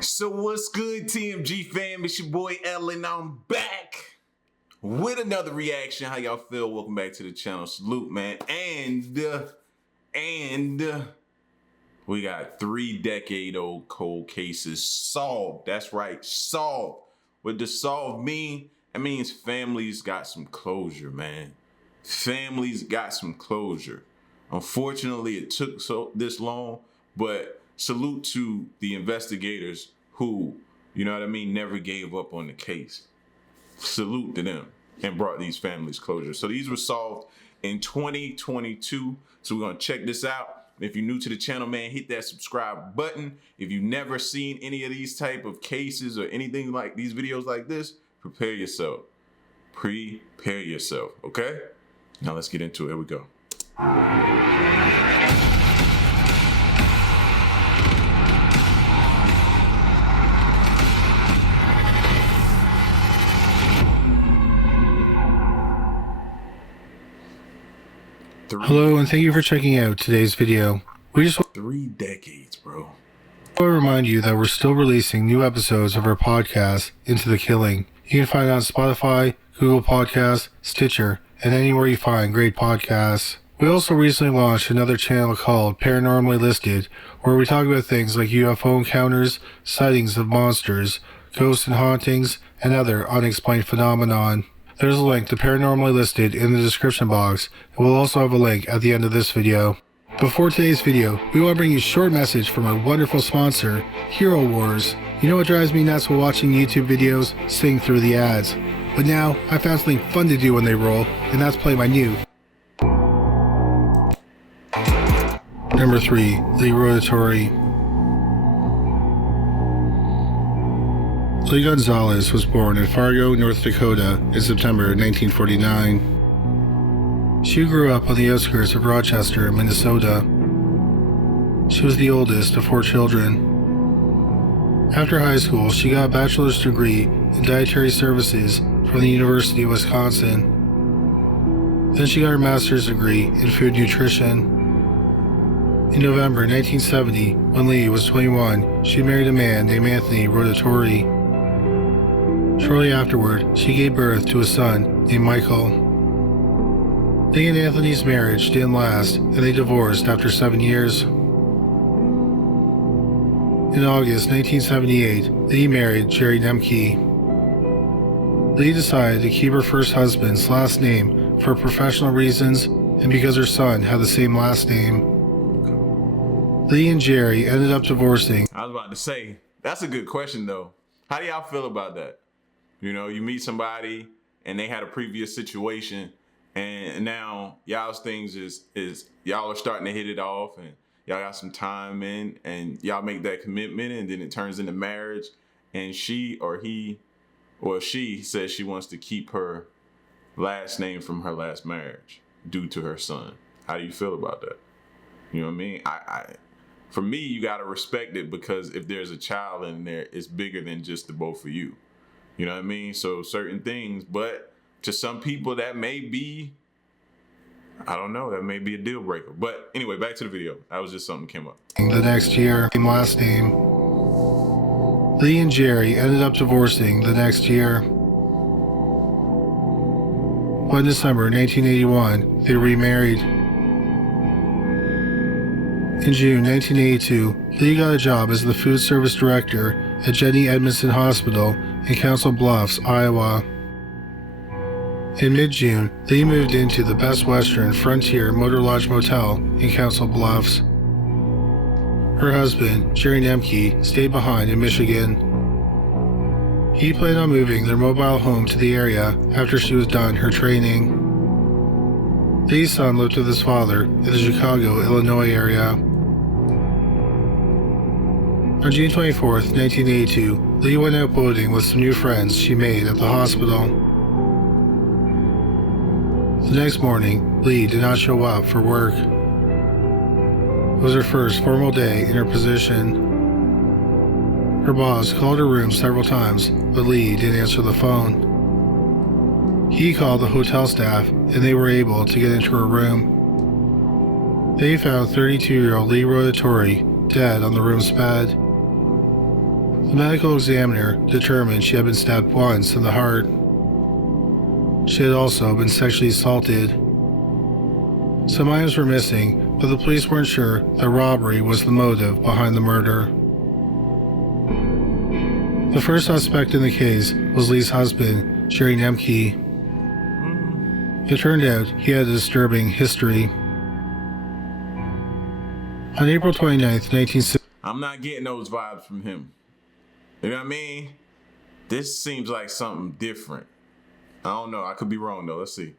So what's good, TMG fam? It's your boy L, and I'm back with another reaction. How y'all feel? Welcome back to the channel. Salute, man. And we got 3-decade-old cold cases solved. That's right, solved. What does solve mean? That means families got some closure, man. Families got some closure. Unfortunately, it took this long, but salute to the investigators who, never gave up on the case. Salute to them and brought these families closure. So these were solved in 2022. So we're gonna check this out. If you're new to the channel, man, hit that subscribe button. If you've never seen any of these type of cases or anything like these videos like this, prepare yourself. Prepare yourself, okay? Now let's get into it. Here we go. Hello, and thank you for checking out today's video. We just want 3 decades, bro. to remind you that we're still releasing new episodes of our podcast, Into the Killing. You can find it on Spotify, Google Podcasts, Stitcher, and anywhere you find great podcasts. We also recently launched another channel called Paranormally Listed, where we talk about things like UFO encounters, sightings of monsters, ghosts and hauntings, and other unexplained phenomenon. There's a link to Paranormally Listed in the description box, and we'll also have a link at the end of this video. Before today's video, we want to bring you a short message from our wonderful sponsor, Hero Wars. You know what drives me nuts while watching YouTube videos? Sitting through the ads. But now, I found something fun to do when they roll, and that's play my new Number 3, Lee Rotatori. Lee Gonzalez was born in Fargo, North Dakota in September 1949. She grew up on the outskirts of Rochester, Minnesota. She was the oldest of 4 children. After high school, she got a bachelor's degree in dietary services from the University of Wisconsin. Then she got her master's degree in food nutrition. In November 1970, when Lee was 21, she married a man named Anthony Rotatori. Shortly afterward, she gave birth to a son named Michael. Lee and Anthony's marriage didn't last, and they divorced after 7 years. In August 1978, Lee married Jerry Demke. Lee decided to keep her first husband's last name for professional reasons and because her son had the same last name. Lee and Jerry ended up divorcing. I was about to say, that's a good question though. How do y'all feel about that? You know, you meet somebody and they had a previous situation, and now y'all's things is y'all are starting to hit it off, and y'all got some time in, and y'all make that commitment, and then it turns into marriage, and she or he or she says she wants to keep her last name from her last marriage due to her son. How do you feel about that? You know what I mean? For me, you got to respect it, because if there's a child in there, it's bigger than just the both of you. You know what I mean? So certain things, but to some people that may be, I don't know, that may be a deal breaker. But anyway, back to the video. That was just something that came up. The next year, same last name. Lee and Jerry ended up divorcing the next year. But in December 1981, they remarried. In June 1982, Lee got a job as the food service director at Jenny Edmondson Hospital in Council Bluffs, Iowa. In mid-June, Lee moved into the Best Western Frontier Motor Lodge Motel in Council Bluffs. Her husband, Jerry Demke, stayed behind in Michigan. He planned on moving their mobile home to the area after she was done her training. Lee's son lived with his father in the Chicago, Illinois area. On June 24, 1982, Lee went out boating with some new friends she made at the hospital. The next morning, Lee did not show up for work. It was her first formal day in her position. Her boss called her room several times, but Lee didn't answer the phone. He called the hotel staff, and they were able to get into her room. They found 32-year-old Lee Rotatori dead on the room's bed. The medical examiner determined she had been stabbed once in the heart. She had also been sexually assaulted. Some items were missing, but the police weren't sure that robbery was the motive behind the murder. The first suspect in the case was Lee's husband, Jerry Nemke. It turned out he had a disturbing history. On April 29th, 1960, I'm not getting those vibes from him. You know what I mean? This seems like something different. I don't know. I could be wrong, though. Let's see.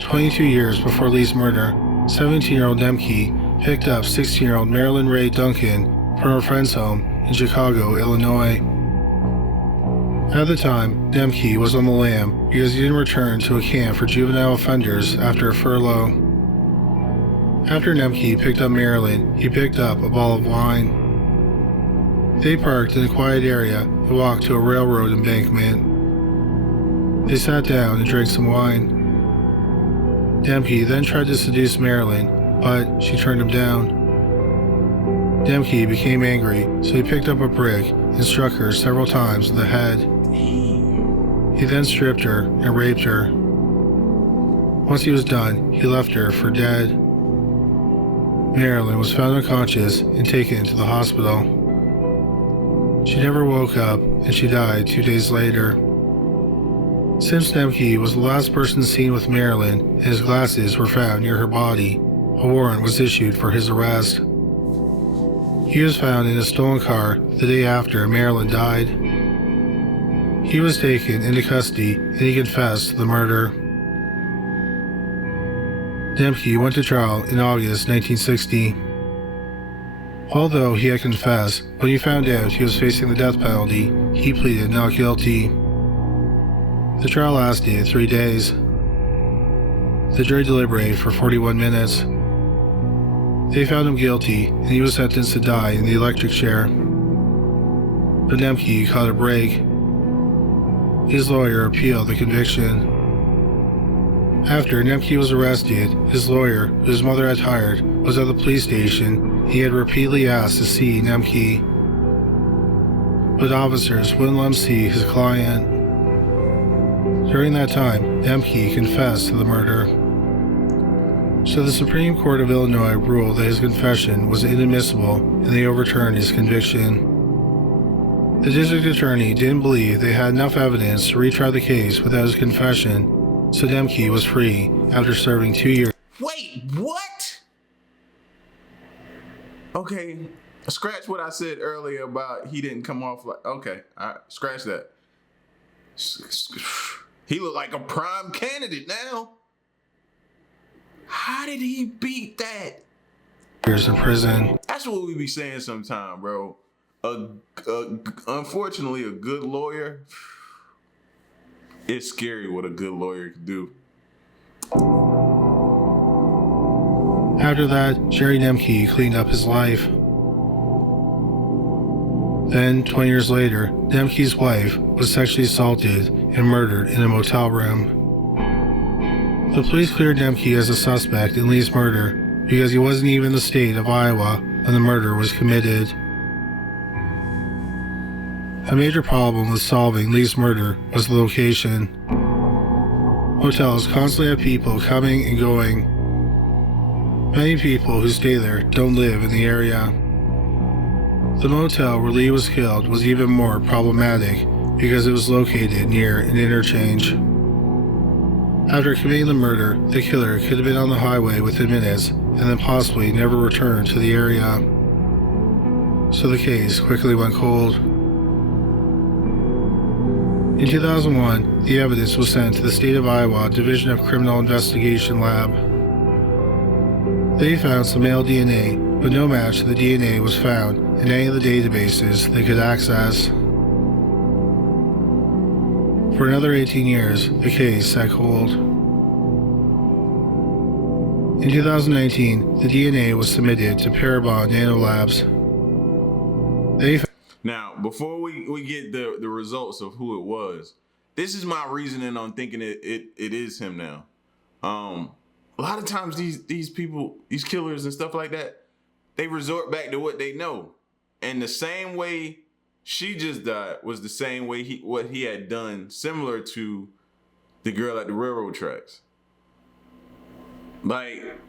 22 years before Lee's murder, 17-year-old Nemke picked up 16-year-old Marilyn Ray Duncan from her friend's home in Chicago, Illinois. At the time, Nemke was on the lam because he didn't return to a camp for juvenile offenders after a furlough. After Nemke picked up Marilyn, he picked up a bottle of wine. They parked in a quiet area and walked to a railroad embankment. They sat down and drank some wine. Nemke then tried to seduce Marilyn, but she turned him down. Nemke became angry, so he picked up a brick and struck her several times in the head. He then stripped her and raped her. Once he was done, he left her for dead. Marilyn was found unconscious and taken to the hospital. She never woke up, and she died 2 days later. Since Nemke was the last person seen with Marilyn and his glasses were found near her body, a warrant was issued for his arrest. He was found in a stolen car the day after Marilyn died. He was taken into custody and he confessed to the murder. Nemke went to trial in August 1960. Although he had confessed, when he found out he was facing the death penalty, he pleaded not guilty. The trial lasted 3 days. The jury deliberated for 41 minutes. They found him guilty and he was sentenced to die in the electric chair. But Nemke caught a break. His lawyer appealed the conviction. After Nemke was arrested, his lawyer, whose mother had hired, was at the police station. He had repeatedly asked to see Nemke, but officers wouldn't let him see his client. During that time, Nemke confessed to the murder. So the Supreme Court of Illinois ruled that his confession was inadmissible and they overturned his conviction. The district attorney didn't believe they had enough evidence to retry the case without his confession, so Nemke was free after serving 2 years. Wait, what? Okay, scratch what I said earlier about he didn't come off like, okay, all right, scratch that. He looked like a prime candidate now. How did he beat that? Years in prison. That's what we be saying sometime, bro. Unfortunately, a good lawyer, it's scary what a good lawyer can do. After that, Jerry Nemke cleaned up his life. Then, 20 years later, Nemke's wife was sexually assaulted and murdered in a motel room. The police cleared Nemke as a suspect in Lee's murder because he wasn't even in the state of Iowa when the murder was committed. A major problem with solving Lee's murder was the location. Hotels constantly have people coming and going. Many people who stay there don't live in the area. The motel where Lee was killed was even more problematic because it was located near an interchange. After committing the murder, the killer could have been on the highway within minutes and then possibly never returned to the area. So the case quickly went cold. In 2001, the evidence was sent to the State of Iowa Division of Criminal Investigation Lab. They found some male DNA, but no match to the DNA was found in any of the databases they could access. For another 18 years, the case sat cold. In 2019, the DNA was submitted to Parabon Nanolabs. Now, before we get the results of who it was, this is my reasoning on thinking it is him now. A lot of times these people, these killers and stuff like that, they resort back to what they know. And the same way she just died was the same way what he had done, similar to the girl at the railroad tracks. Like,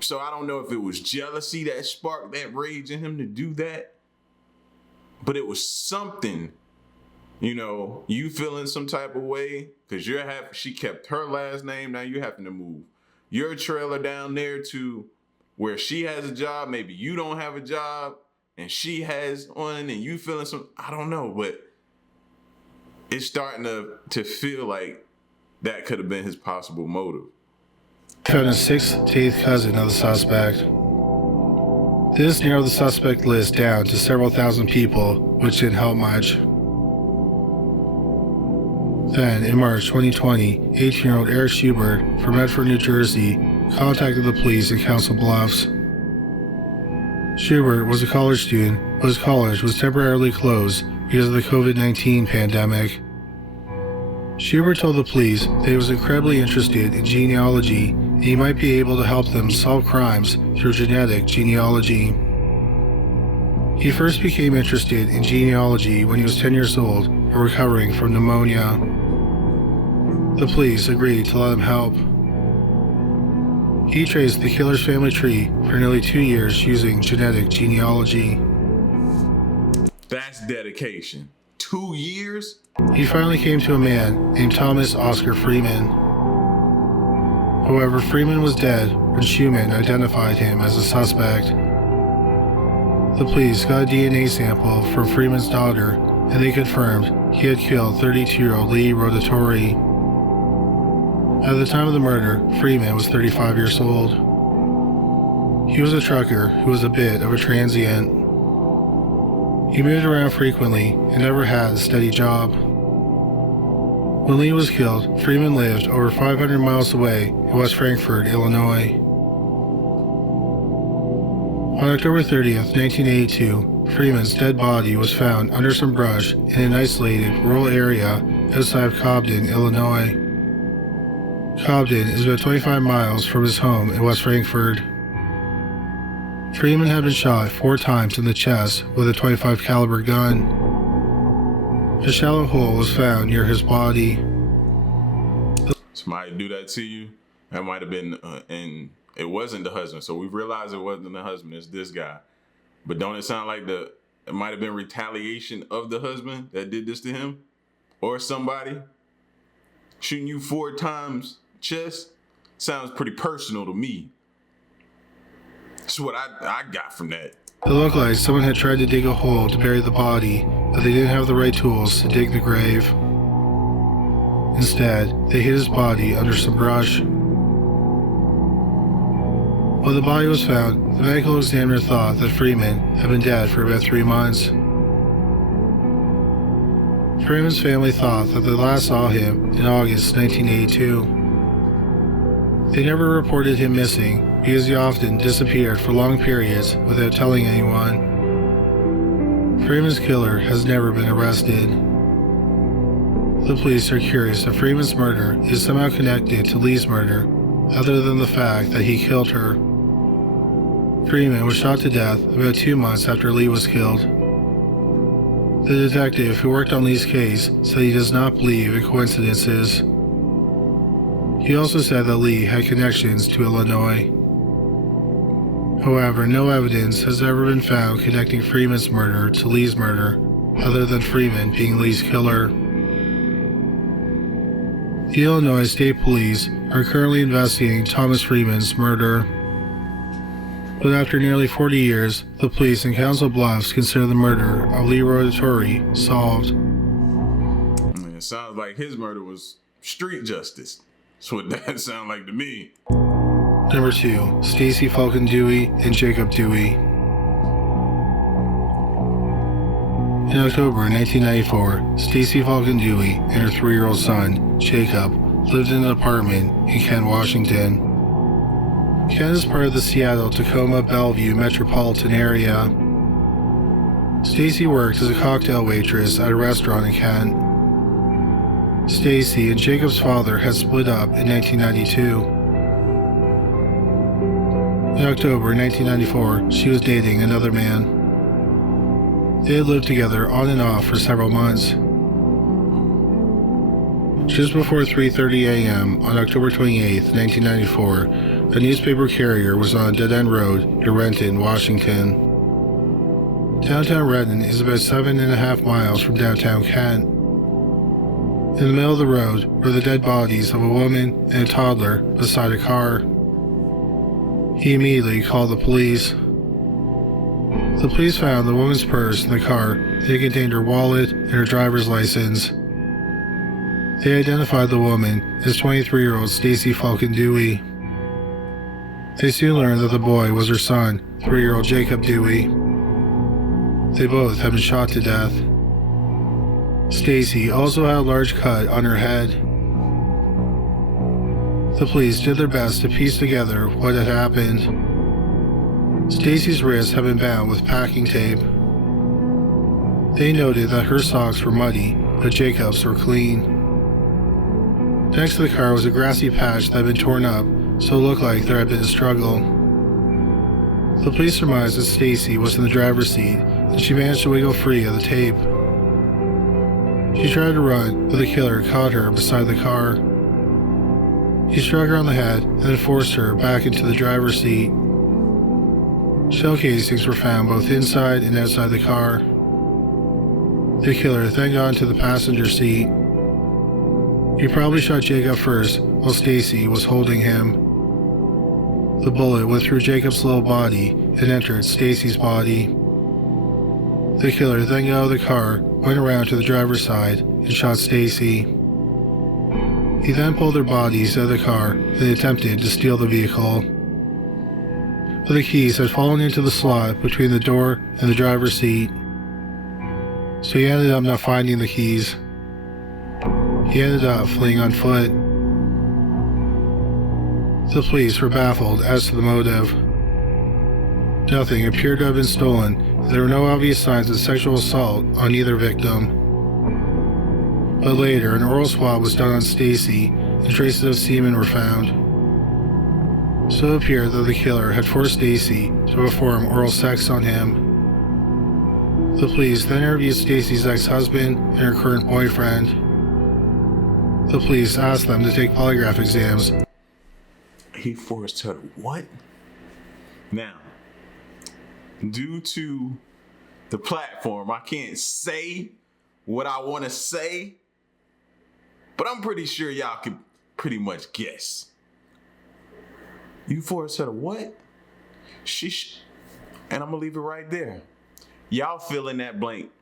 so I don't know if it was jealousy that sparked that rage in him to do that, but it was something, you feeling some type of way because she kept her last name. Now you're having to move your trailer down there to where she has a job. Maybe you don't have a job and she has one, and you feeling I don't know, but it's starting to feel like that could have been his possible motive. Found a 6th to 8th cousin of the suspect. This narrowed the suspect list down to several thousand people, which didn't help much. Then, in March 2020, 18-year-old Eric Schubert from Medford, New Jersey, contacted the police in Council Bluffs. Schubert was a college student, but his college was temporarily closed because of the COVID-19 pandemic. Schubert told the police that he was incredibly interested in genealogy and he might be able to help them solve crimes through genetic genealogy. He first became interested in genealogy when he was 10 years old and recovering from pneumonia. The police agreed to let him help. He traced the killer's family tree for nearly 2 years using genetic genealogy. That's dedication. 2 years? He finally came to a man named Thomas Oscar Freeman. However, Freeman was dead when Schumann identified him as a suspect. The police got a DNA sample from Freeman's daughter, and they confirmed he had killed 32-year-old Lee Rotatori. At the time of the murder, Freeman was 35 years old. He was a trucker who was a bit of a transient. He moved around frequently and never had a steady job. When Lee was killed, Freeman lived over 500 miles away in West Frankfort, Illinois. On October 30th, 1982, Freeman's dead body was found under some brush in an isolated rural area outside of Cobden, Illinois. Cobden is about 25 miles from his home in West Frankfort. Freeman had been shot 4 times in the chest with a .25 caliber gun. A shallow hole was found near his body. Somebody do that to you? That might have been, and it wasn't the husband. So we realized it wasn't the husband, it's this guy. But don't it sound like it might have been retaliation of the husband that did this to him? Or somebody? Shooting you 4 times chest? Sounds pretty personal to me. That's what I got from that. It looked like someone had tried to dig a hole to bury the body, but they didn't have the right tools to dig the grave. Instead, they hid his body under some brush. When the body was found, the medical examiner thought that Freeman had been dead for about 3 months. Freeman's family thought that they last saw him in August 1982. They never reported him missing because he often disappeared for long periods without telling anyone. Freeman's killer has never been arrested. The police are curious if Freeman's murder is somehow connected to Lee's murder, other than the fact that he killed her. Freeman was shot to death about 2 months after Lee was killed. The detective who worked on Lee's case said he does not believe in coincidences. He also said that Lee had connections to Illinois. However, no evidence has ever been found connecting Freeman's murder to Lee's murder, other than Freeman being Lee's killer. The Illinois State Police are currently investigating Thomas Freeman's murder. But after nearly 40 years, the police in Council Bluffs consider the murder of Lee Rotatori solved. It sounds like his murder was street justice. That's what that sounds like to me. Number 2, Stacy Falcon Dewey and Jacob Dewey. In October 1994, Stacy Falcon Dewey and her 3-year-old son, Jacob, lived in an apartment in Kent, Washington. Kent is part of the Seattle-Tacoma-Bellevue metropolitan area. Stacy worked as a cocktail waitress at a restaurant in Kent. Stacy and Jacob's father had split up in 1992. In October 1994, she was dating another man. They had lived together on and off for several months. Just before 3:30 a.m. on October 28, 1994, a newspaper carrier was on a dead-end road in Renton, Washington. Downtown Renton is about 7.5 miles from downtown Kent. In the middle of the road were the dead bodies of a woman and a toddler beside a car. He immediately called the police. The police found the woman's purse in the car that contained her wallet and her driver's license. They identified the woman as 23-year-old Stacy Falcon Dewey. They soon learned that the boy was her son, 3-year-old Jacob Dewey. They both had been shot to death. Stacy also had a large cut on her head. The police did their best to piece together what had happened. Stacy's wrists had been bound with packing tape. They noted that her socks were muddy, but Jacob's were clean. Next to the car was a grassy patch that had been torn up, so it looked like there had been a struggle. The police surmised that Stacy was in the driver's seat, and she managed to wiggle free of the tape. She tried to run, but the killer caught her beside the car. He struck her on the head and then forced her back into the driver's seat. Shell casings were found both inside and outside the car. The killer then got into the passenger seat. He probably shot Jacob first while Stacy was holding him. The bullet went through Jacob's little body and entered Stacy's body. The killer then got out of the car, went around to the driver's side, and shot Stacy. He then pulled their bodies out of the car and attempted to steal the vehicle. But the keys had fallen into the slot between the door and the driver's seat, so he ended up not finding the keys. He ended up fleeing on foot. The police were baffled as to the motive. Nothing appeared to have been stolen, and there were no obvious signs of sexual assault on either victim. But later, an oral swab was done on Stacy, and traces of semen were found. So it appeared that the killer had forced Stacy to perform oral sex on him. The police then interviewed Stacy's ex-husband and her current boyfriend. The police asked them to take polygraph exams. He forced her to what? Now, due to the platform, I can't say what I want to say, but I'm pretty sure y'all could pretty much guess. You forced her to what? And I'm gonna leave it right there. Y'all fill in that blank,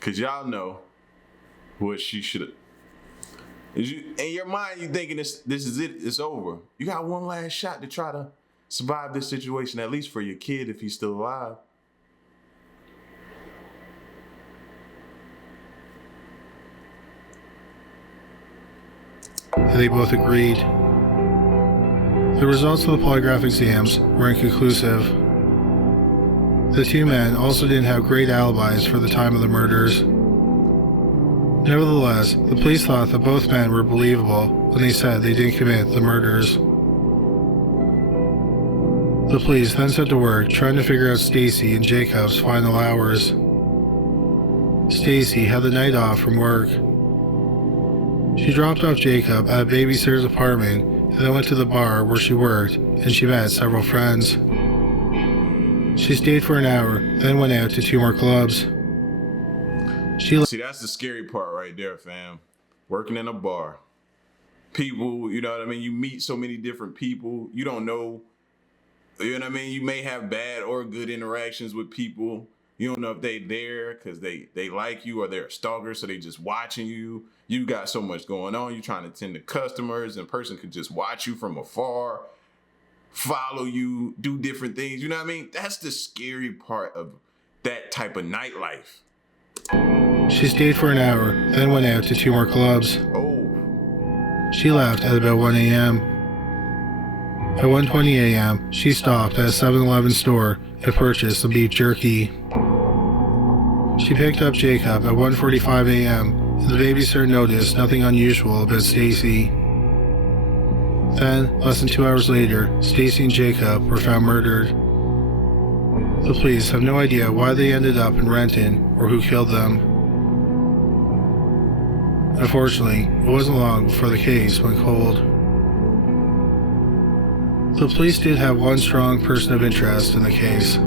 cause y'all know what she should have. In your mind, you thinking this is it, it's over. You got one last shot to try to survive this situation, at least for your kid if he's still alive. And they both agreed. The results of the polygraph exams were inconclusive. The two men also didn't have great alibis for the time of the murders. Nevertheless, the police thought that both men were believable when they said they didn't commit the murders. The police then set to work trying to figure out Stacy and Jacob's final hours. Stacy had the night off from work. She dropped off Jacob at a babysitter's apartment and then went to the bar where she worked, and she met several friends. She stayed for an hour, then went out to 2 more clubs. See, that's the scary part right there, fam. Working in a bar. People, you know what I mean? You meet so many different people. You don't know, you know what I mean? You may have bad or good interactions with people. You don't know if they there because they like you or they're a stalker, so they just watching you. You got so much going on. You're trying to tend to customers, and a person could just watch you from afar, follow you, do different things. You know what I mean? That's the scary part of that type of nightlife. She stayed for an hour, then went out to 2 more clubs. Oh. She left at about 1 a.m. At 1:20 a.m., she stopped at a 7-Eleven store to purchase some beef jerky. She picked up Jacob at 1:45 a.m., and the babysitter noticed nothing unusual about Stacy. Then, less than 2 hours later, Stacy and Jacob were found murdered. The police have no idea why they ended up in Renton or who killed them. Unfortunately, it wasn't long before the case went cold. The police did have one strong person of interest in the case.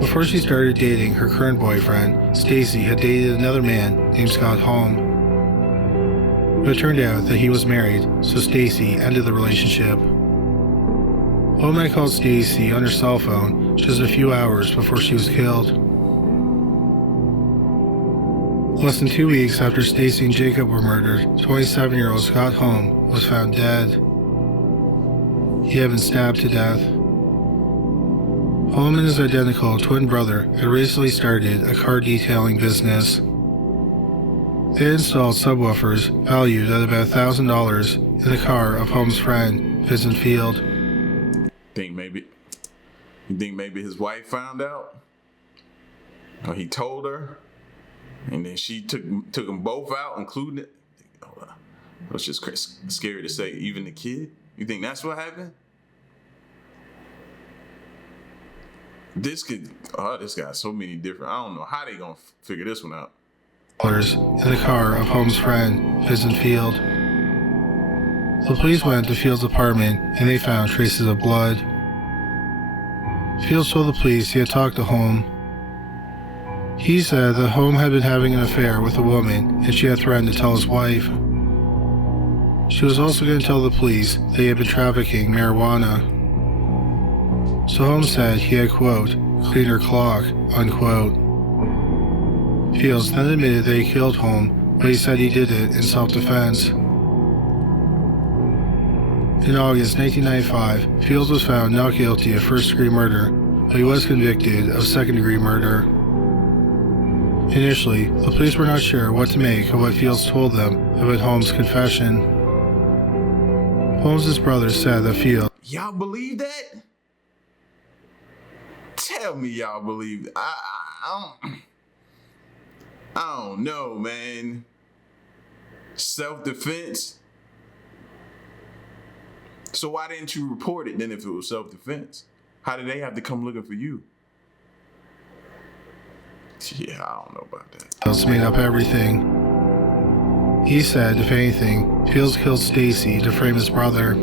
Before she started dating her current boyfriend, Stacy had dated another man named Scott Holm. But it turned out that he was married, so Stacy ended the relationship. Holm had called Stacy on her cell phone just a few hours before she was killed. Less than 2 weeks after Stacy and Jacob were murdered, 27-year-old Scott Holm was found dead. He had been stabbed to death. Holm and his identical twin brother had recently started a car detailing business. They had installed subwoofers valued at about $1,000 in the car of Holm's friend, Vincent Field. You think maybe his wife found out? Or he told her? And then she took them both out, including it? I was just scary to say, even the kid? You think that's what happened? This guy's so many different. I don't know how they gonna figure this one out. In the car of Holm's friend, Vincent Field. The police went to Field's apartment and they found traces of blood. Field told the police he had talked to Holm. He said that Holm had been having an affair with a woman and she had threatened to tell his wife. She was also going to tell the police that he had been trafficking marijuana. So Holm said he had, quote, cleaned her clock, unquote. Fields then admitted that he killed Holm, but he said he did it in self-defense. In August 1995, Fields was found not guilty of first-degree murder, but he was convicted of second-degree murder. Initially, the police were not sure what to make of what Fields told them about Holm's confession. Holmes' brother said that Fields... Y'all believe that? Tell me y'all believe that. I don't know, man. Self-defense? So why didn't you report it then if it was self-defense? How did they have to come looking for you? Yeah, I don't know about that. Fields made up everything. He said, if anything, Fields killed Stacy to frame his brother.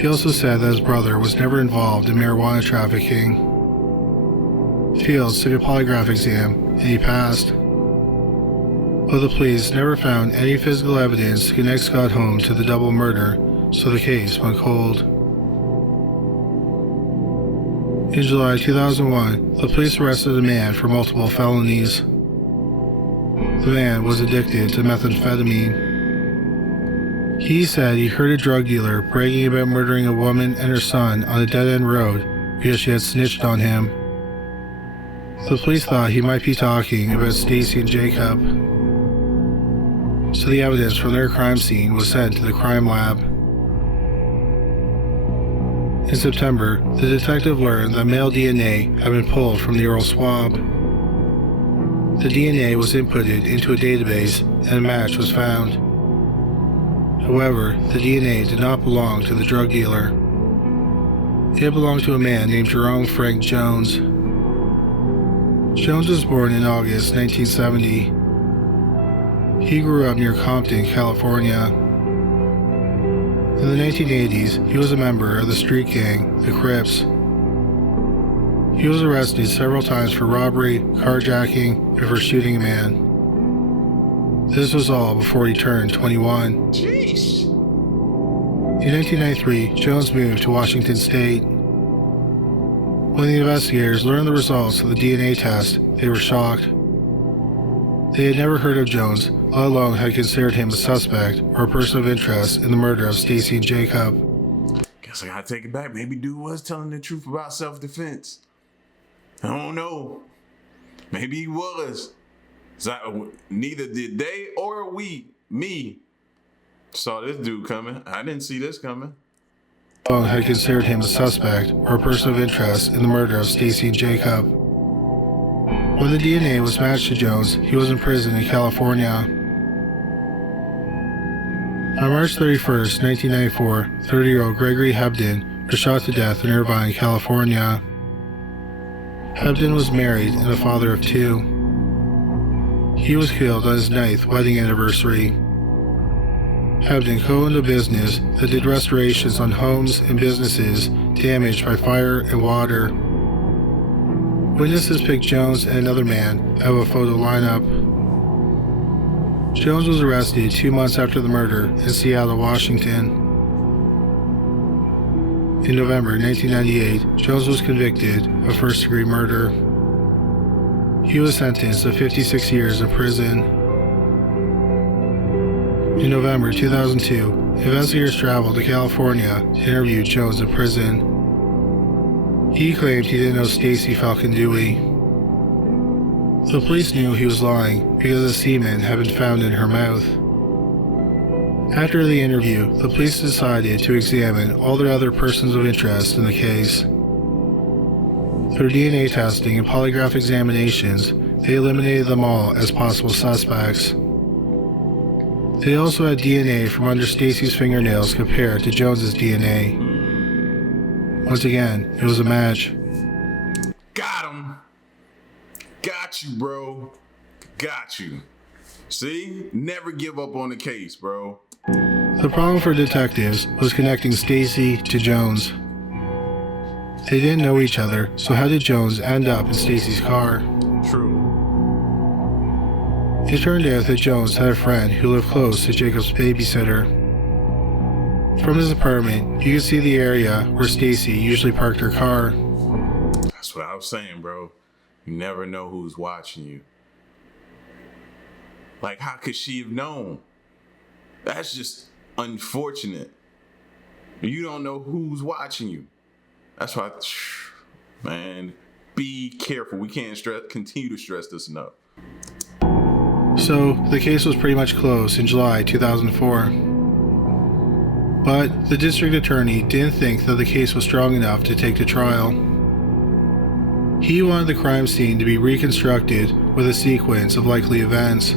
He also said that his brother was never involved in marijuana trafficking. Fields took a polygraph exam and he passed. But the police never found any physical evidence to connect Scott Holm to the double murder, so the case went cold. In July 2001, the police arrested a man for multiple felonies. The man was addicted to methamphetamine. He said he heard a drug dealer bragging about murdering a woman and her son on a dead-end road because she had snitched on him. The police thought he might be talking about Stacy and Jacob. So the evidence from their crime scene was sent to the crime lab. In September, the detective learned that male DNA had been pulled from the oral swab. The DNA was inputted into a database and a match was found. However, the DNA did not belong to the drug dealer. It belonged to a man named Jerome Frank Jones. Jones was born in August 1970. He grew up near Compton, California. In the 1980s, he was a member of the street gang, the Crips. He was arrested several times for robbery, carjacking, and for shooting a man. This was all before he turned 21. Jeez. In 1993, Jones moved to Washington State. When the investigators learned the results of the DNA test, they were shocked. They had never heard of Jones, let alone had considered him a suspect or a person of interest in the murder of Stacy and Jacob. Guess I gotta take it back. Maybe dude was telling the truth about self-defense. I don't know. Maybe he was. So neither did they or me, saw this dude coming. I didn't see this coming. Had considered him a suspect or a person of interest in the murder of Stacy and Jacob. When the DNA was matched to Jones, he was in prison in California. On March 31st, 1994, 30-year-old Gregory Hebden was shot to death in Irvine, California. Hebden was married and a father of 2. He was killed on his 9th wedding anniversary. Hebden co-owned a business that did restorations on homes and businesses damaged by fire and water. Witnesses picked Jones and another man out of a photo lineup. Jones was arrested 2 months after the murder in Seattle, Washington. In November 1998, Jones was convicted of first-degree murder. He was sentenced to 56 years in prison. In November 2002, investigators traveled to California to interview Jones in prison. He claimed he didn't know Stacy Falcon Dewey. The police knew he was lying because the semen had been found in her mouth. After the interview, the police decided to examine all the other persons of interest in the case. Through DNA testing and polygraph examinations, they eliminated them all as possible suspects. They also had DNA from under Stacy's fingernails compared to Jones's DNA. Once again, it was a match. Got him. Got you, bro. Got you. See? Never give up on the case, bro. The problem for detectives was connecting Stacy to Jones. They didn't know each other, so how did Jones end up in Stacy's car? True. It turned out that Jones had a friend who lived close to Jacob's babysitter. From his apartment, you could see the area where Stacy usually parked her car. That's what I was saying, bro. You never know who's watching you. Like, how could she have known? That's just unfortunate. You don't know who's watching you. That's why, man, be careful. We can't continue to stress this enough. So, the case was pretty much closed in July 2004. But the district attorney didn't think that the case was strong enough to take to trial. He wanted the crime scene to be reconstructed with a sequence of likely events.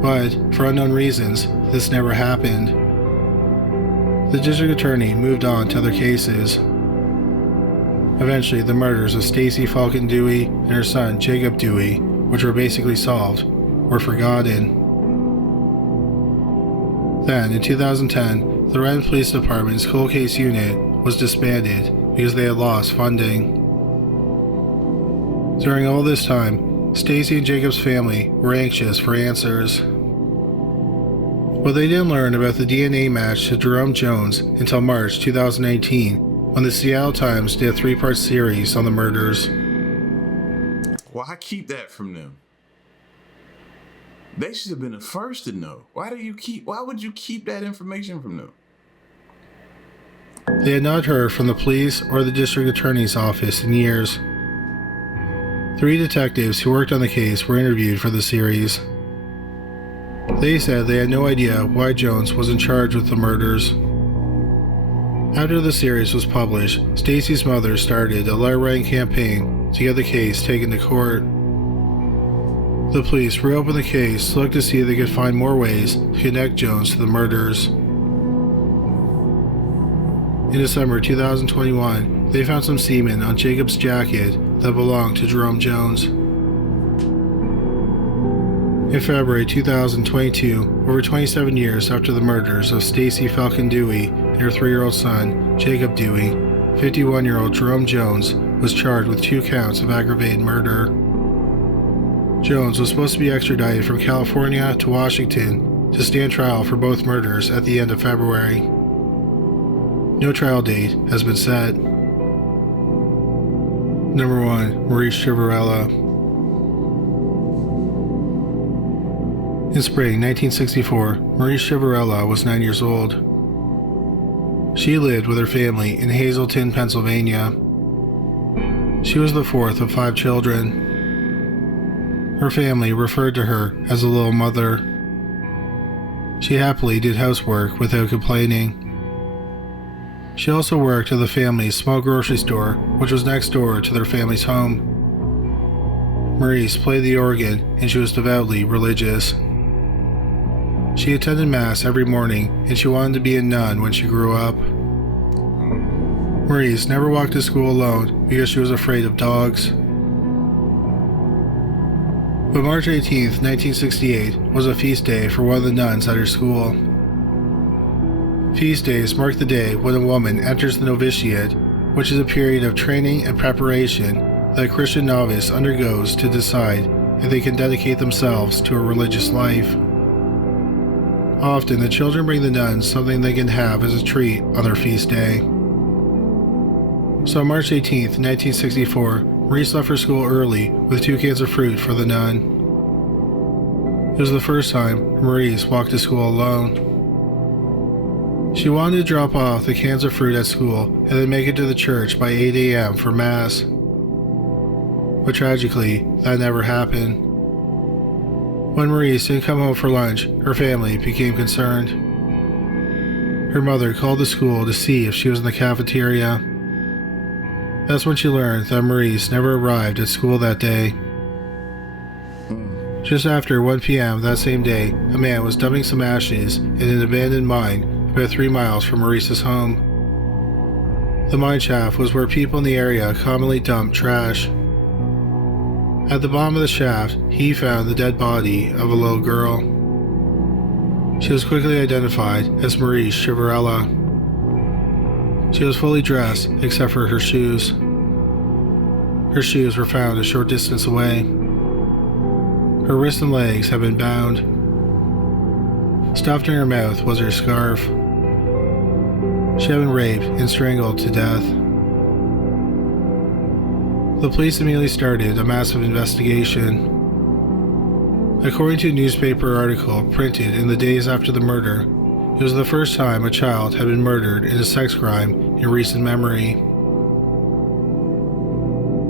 But, for unknown reasons, this never happened. The district attorney moved on to other cases. Eventually, the murders of Stacy Falcon Dewey and her son Jacob Dewey, which were basically solved, were forgotten. Then, in 2010, the Renton Police Department's cold case unit was disbanded because they had lost funding. During all this time, Stacy and Jacob's family were anxious for answers. But they didn't learn about the DNA match to Jerome Jones until March 2018, when the Seattle Times did a 3-part series on the murders. Why keep that from them? They should have been the first to know. Why would you keep that information from them? They had not heard from the police or the district attorney's office in years. 3 detectives who worked on the case were interviewed for the series. They said they had no idea why Jones was in charge with the murders. After the series was published, Stacy's mother started a letter-writing campaign to get the case taken to court. The police reopened the case to look to see if they could find more ways to connect Jones to the murders. In December 2021, they found some semen on Jacob's jacket that belonged to Jerome Jones. In February 2022, over 27 years after the murders of Stacy Falcon Dewey and her 3-year-old son, Jacob Dewey, 51-year-old Jerome Jones was charged with 2 counts of aggravated murder. Jones was supposed to be extradited from California to Washington to stand trial for both murders at the end of February. No trial date has been set. Number 1. Marise Chiverella. In spring 1964, Marise Chiverella was 9 years old. She lived with her family in Hazleton, Pennsylvania. She was the 4th of 5 children. Her family referred to her as a little mother. She happily did housework without complaining. She also worked at the family's small grocery store, which was next door to their family's home. Marise played the organ and she was devoutly religious. She attended Mass every morning and she wanted to be a nun when she grew up. Marise never walked to school alone because she was afraid of dogs. But March 18, 1968 was a feast day for one of the nuns at her school. Feast days mark the day when a woman enters the novitiate, which is a period of training and preparation that a Christian novice undergoes to decide if they can dedicate themselves to a religious life. Often, the children bring the nuns something they can have as a treat on their feast day. So on March 18, 1964, Marise left for school early with 2 cans of fruit for the nun. It was the first time Marise walked to school alone. She wanted to drop off the cans of fruit at school and then make it to the church by 8 a.m. for Mass. But tragically, that never happened. When Marise didn't come home for lunch, her family became concerned. Her mother called the school to see if she was in the cafeteria. That's when she learned that Marise never arrived at school that day. Just after 1 p.m. that same day, a man was dumping some ashes in an abandoned mine about 3 miles from Marise's home. The mine shaft was where people in the area commonly dumped trash. At the bottom of the shaft, he found the dead body of a little girl. She was quickly identified as Marise Chiverella. She was fully dressed except for her shoes. Her shoes were found a short distance away. Her wrists and legs had been bound. Stuffed in her mouth was her scarf. She had been raped and strangled to death. The police immediately started a massive investigation. According to a newspaper article printed in the days after the murder, it was the first time a child had been murdered in a sex crime in recent memory.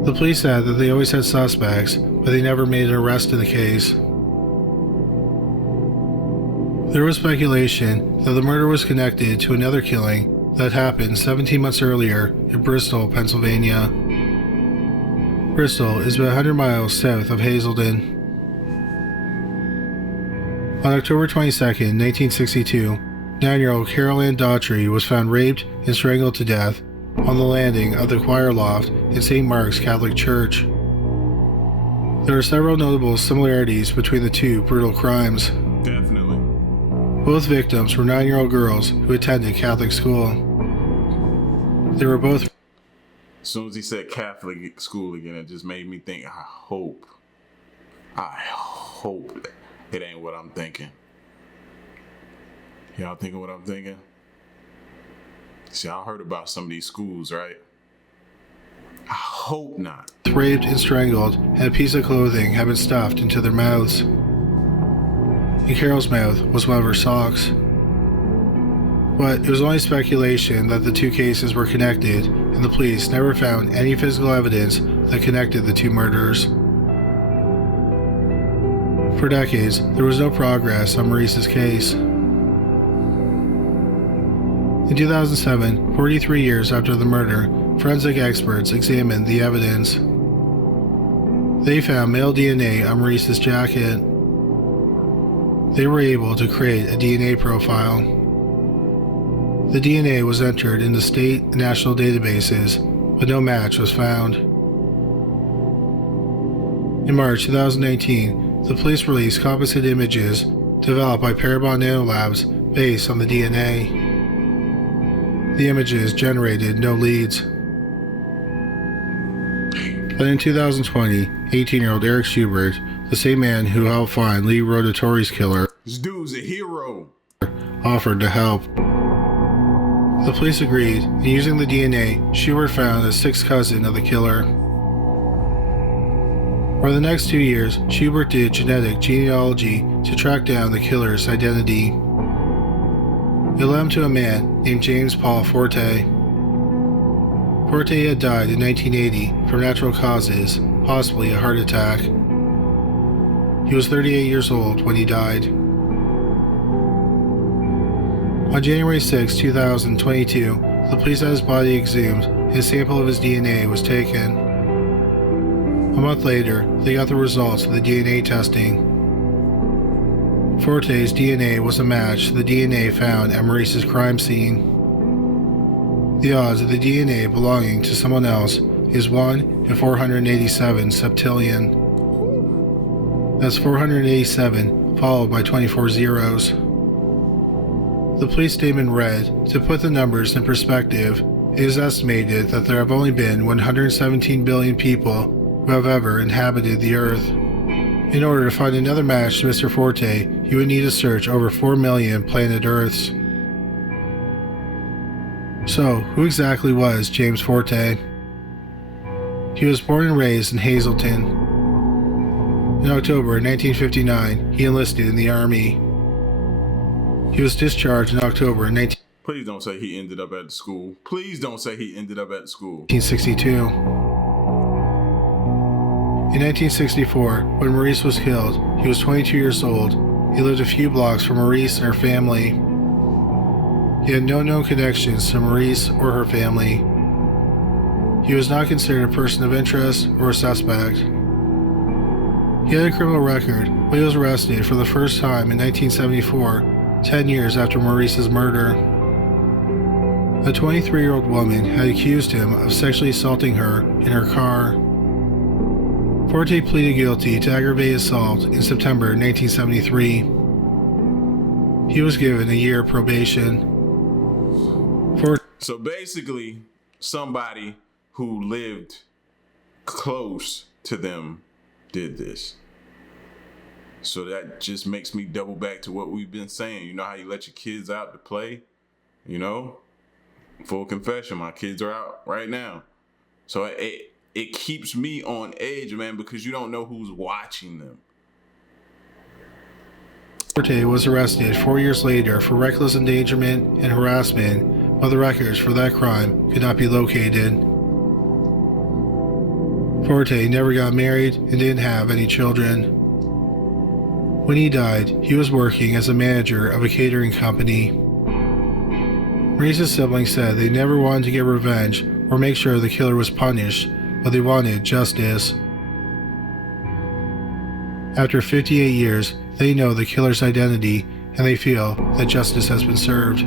The police said that they always had suspects, but they never made an arrest in the case. There was speculation that the murder was connected to another killing that happened 17 months earlier in Bristol, Pennsylvania. Bristol is about 100 miles south of Hazelden. On October 22, 1962, 9-year-old Carol Ann Daughtry was found raped and strangled to death on the landing of the choir loft in St. Mark's Catholic Church. There are several notable similarities between the two brutal crimes. Definitely. Both victims were 9-year-old girls who attended Catholic school. They were both... As soon as he said Catholic school again, it just made me think, I hope it ain't what I'm thinking. Y'all thinking what I'm thinking? See, y'all heard about some of these schools, right? I hope not. Raped and strangled, and a piece of clothing had been stuffed into their mouths. In Carol's mouth was one of her socks. But it was only speculation that the two cases were connected, and the police never found any physical evidence that connected the two murders. For decades, there was no progress on Marise's case. In 2007, 43 years after the murder, forensic experts examined the evidence. They found male DNA on Marise's jacket. They were able to create a DNA profile. The DNA was entered into state and national databases, but no match was found. In March 2019, the police released composite images developed by Parabon Nanolabs based on the DNA. The images generated no leads. But in 2020, 18-year-old Eric Schubert, the same man who helped find Lee Rotatori's killer, This dude's a hero. offered to help. The police agreed, and using the DNA, Schubert found a sixth cousin of the killer. For the next 2 years, Schubert did genetic genealogy to track down the killer's identity. It led him to a man named James Paul Forte. Forte had died in 1980 from natural causes, possibly a heart attack. He was 38 years old when he died. On January 6, 2022, the police had his body exhumed and a sample of his DNA was taken. A month later, they got the results of the DNA testing. Forte's DNA was a match to the DNA found at Marise's crime scene. The odds of the DNA belonging to someone else is 1 in 487 septillion. That's 487 followed by 24 zeros. The police statement read, "To put the numbers in perspective, it is estimated that there have only been 117 billion people who have ever inhabited the Earth. In order to find another match to Mr. Forte, you would need to search over 4 million planet Earths." So, who exactly was James Forte? He was born and raised in Hazleton. In October 1959, he enlisted in the Army. He was discharged in October 19... Please don't say he ended up at the school. Please don't say he ended up at the school. 1962. In 1964, when Marise was killed, he was 22 years old. He lived a few blocks from Marise and her family. He had no known connections to Marise or her family. He was not considered a person of interest or a suspect. He had a criminal record, but he was arrested for the first time in 1974, 10 years after Marise's murder. A 23-year-old woman had accused him of sexually assaulting her in her car. Forte pleaded guilty to aggravated assault in September 1973. He was given a year probation. So basically, somebody who lived close to them did this. So that just makes me double back to what we've been saying. You know how you let your kids out to play? You know? Full confession, my kids are out right now. So it keeps me on edge, man, because you don't know who's watching them. Forte was arrested 4 years later for reckless endangerment and harassment, but the records for that crime could not be located. Forte never got married and didn't have any children. When he died, he was working as a manager of a catering company. Marise's siblings said they never wanted to get revenge or make sure the killer was punished, but they wanted justice. After 58 years, they know the killer's identity and they feel that justice has been served.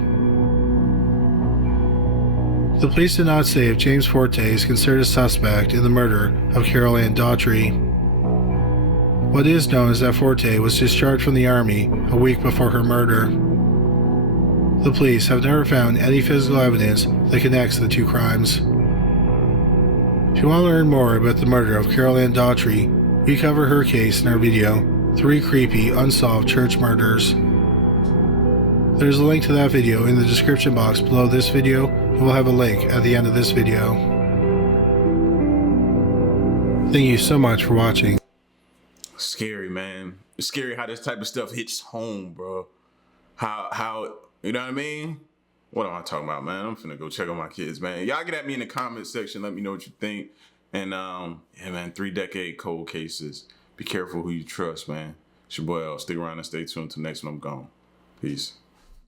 The police did not say if James Forte is considered a suspect in the murder of Carol Ann Daughtry. What is known is that Forte was discharged from the Army a week before her murder. The police have never found any physical evidence that connects the two crimes. If you want to learn more about the murder of Carol Ann Daughtry, we cover her case in our video, 3 Creepy Unsolved Church Murders. There's a link to that video in the description box below this video, and we'll have a link at the end of this video. Thank you so much for watching. Scary, man. It's scary how this type of stuff hits home, bro. How you know what I mean? What am I talking about, man? I'm finna go check on my kids, man. Y'all get at me in the comment section. Let me know what you think. And yeah, man, 3-decade cold cases. Be careful who you trust, man. It's your boy L. Stick around and stay tuned till next one. I'm gone. Peace.